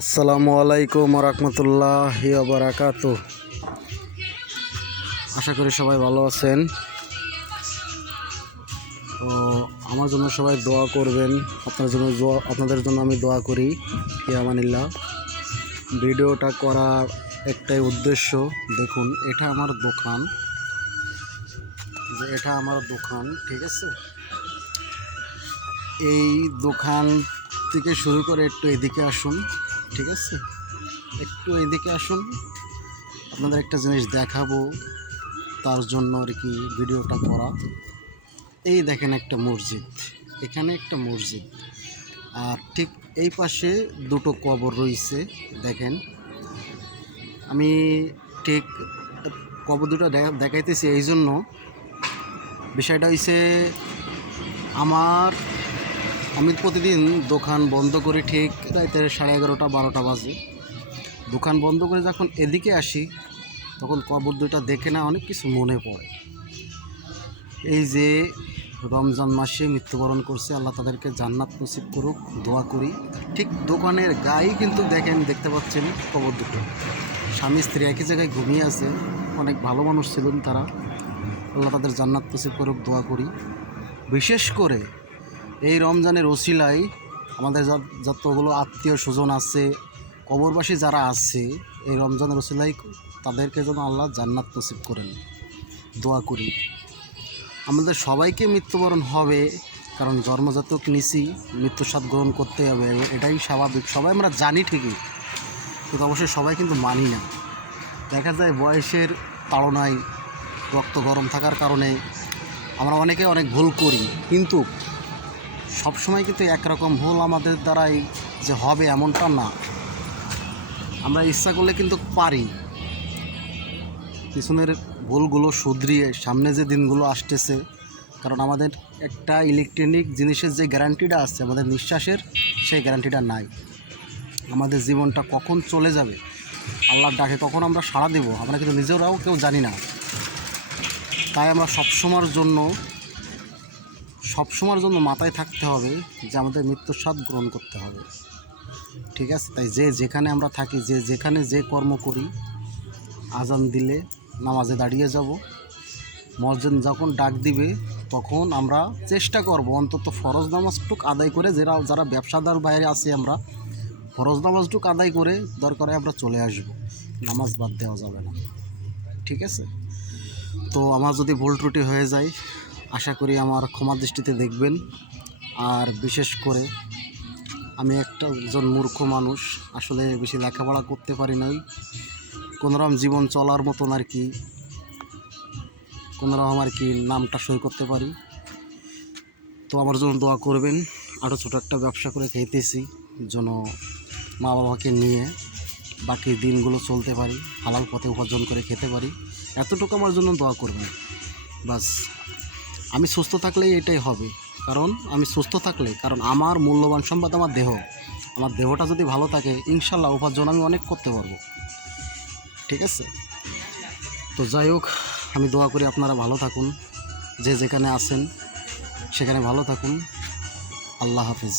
আসসালামু আলাইকুম রহমতুল্লাহি ওয়া বারাকাতুহু। আশা করি সবাই ভালো আছেন। তো আমার জন্য সবাই দোয়া করবেন, আপনাদের জন্য আমি দোয়া করি। ইয়ামানিল্লাহ। ভিডিওটা করার একটাই উদ্দেশ্য, দেখুন এটা আমার দোকান, ঠিক আছে। এই দোকান থেকে শুরু করে একটু এদিকে আসুন, ঠিক আছে, একটু এদিকে আসুন, আপনাদের একটা জিনিস দেখাবো, তার জন্য আর কি ভিডিওটা করা। এই দেখেন একটা মসজিদ, এখানে একটা মসজিদ, আর ঠিক এই পাশে দুটো কবর রয়েছে। দেখেন, আমি ঠিক কবর দুটো দেখাইতেছি এই জন্য, বিষয়টা হইছে আমি প্রতিদিন দোকান বন্ধ করি ঠিক রাতের 11:30 12টা বাজে। দোকান বন্ধ করে যখন এদিকে আসি তখন কবর দুইটা দেখে না অনেক কিছু মনে পড়ে। এই যে রমজান মাসে মৃত্যুবরণ করছে, আল্লাহ তাদেরকে জান্নাত নসিব করুক, দোয়া করি। ঠিক দোকানের গায়ে কিন্তু দেখতে পাচ্ছেন কবর দুটো, স্বামী স্ত্রী একই জায়গায় ঘুমিয়ে আছে। অনেক ভালো মানুষ ছিলেন তারা, আল্লাহ তাদের জান্নাত নসিব করুক, দোয়া করি। বিশেষ করে এই রমজানের ওসিলায় আমাদের যতগুলো আত্মীয় স্বজন আছে, কবরবাসী যারা আছে, এই রমজানের ওসিলায় তাদেরকে যেন আল্লাহ জান্নাত নসিব করেন, দোয়া করি। আমাদের সবাইকে মৃত্যুবরণ হবে, কারণ জন্মজাতক নিছি, মৃত্যুর স্বাদ গ্রহণ করতে হবে, এটাই স্বাভাবিক। সবাই আমরা জানি ঠিকই, কিন্তু অবশ্যই সবাই কিন্তু মানি না। দেখা যায় বয়সের তাড়নায়, রক্ত গরম থাকার কারণে আমরা অনেকে অনেক ভুল করি, কিন্তু সবসময় কিন্তু একরকম ভুল আমাদের দ্বারাই যে হবে এমনটা না। আমরা ইচ্ছা করলে কিন্তু পারি পিছনের ভুলগুলো শুধরিয়ে সামনে যে দিনগুলো আসতেছে, কারণ আমাদের একটা ইলেকট্রনিক জিনিসের যে গ্যারান্টিটা আছে, আমাদের নিঃশ্বাসের সেই গ্যারান্টিটা নাই। আমাদের জীবনটা কখন চলে যাবে, আল্লাহর ডাকে কখন আমরা সাড়া দেব, আমরা কিন্তু নিজেরাও কেউ জানি না। তাই আমরা সবসময়ের জন্য মাথায় থাকতে হবে যে আমাদের মৃত্যুর স্বাদ গ্রহণ করতে হবে, ঠিক আছে। তাই যেখানে আমরা থাকি, যেখানে যে কর্ম করি, আজান দিলে নামাজে দাঁড়িয়ে যাব, মসজিদ যখন ডাক দিবে তখন আমরা চেষ্টা করব অন্তত ফরজ নামাজটুক আদায় করে, যারা ব্যবসাদার বাইরে আছি আমরা ফরজ নামাজটুক আদায় করে দরকারে আমরা চলে আসব, নামাজ বাদ দেওয়া যাবে না, ঠিক আছে। তো আমার যদি ভুল ত্রুটি হয়ে যায়, আশা করি আমার ক্ষমা দৃষ্টিতে দেখবেন। আর বিশেষ করে আমি একজন মূর্খ মানুষ, আসলে বেশি লেখাপড়া করতে পারি নাই, কোনোরকম জীবন চলার মতন আর কি, কোনোরকম আর কি নামটা সই করতে পারি। তো আমার জন্য দোয়া করবেন। আরও ছোটো একটা ব্যবসা করে খেতেছি, যেন মা বাবাকে নিয়ে বাকি দিনগুলো চলতে পারি, হালাল পথে উপার্জন করে খেতে পারি, এতটুকু আমার জন্য দোয়া করবেন। বাস, আমি সুস্থ থাকলেই এটাই হবে, কারণ আমি সুস্থ থাকলে, কারণ আমার মূল্যবান সম্পদ আমার দেহটা যদি ভালো থাকে, ইনশাল্লাহ উপার্জন আমি অনেক করতে পারবো, ঠিক আছে। তো যাই হোক, আমি দোয়া করি আপনারা ভালো থাকুন, যেখানে আছেন সেখানে ভালো থাকুন। আল্লাহ হাফিজ।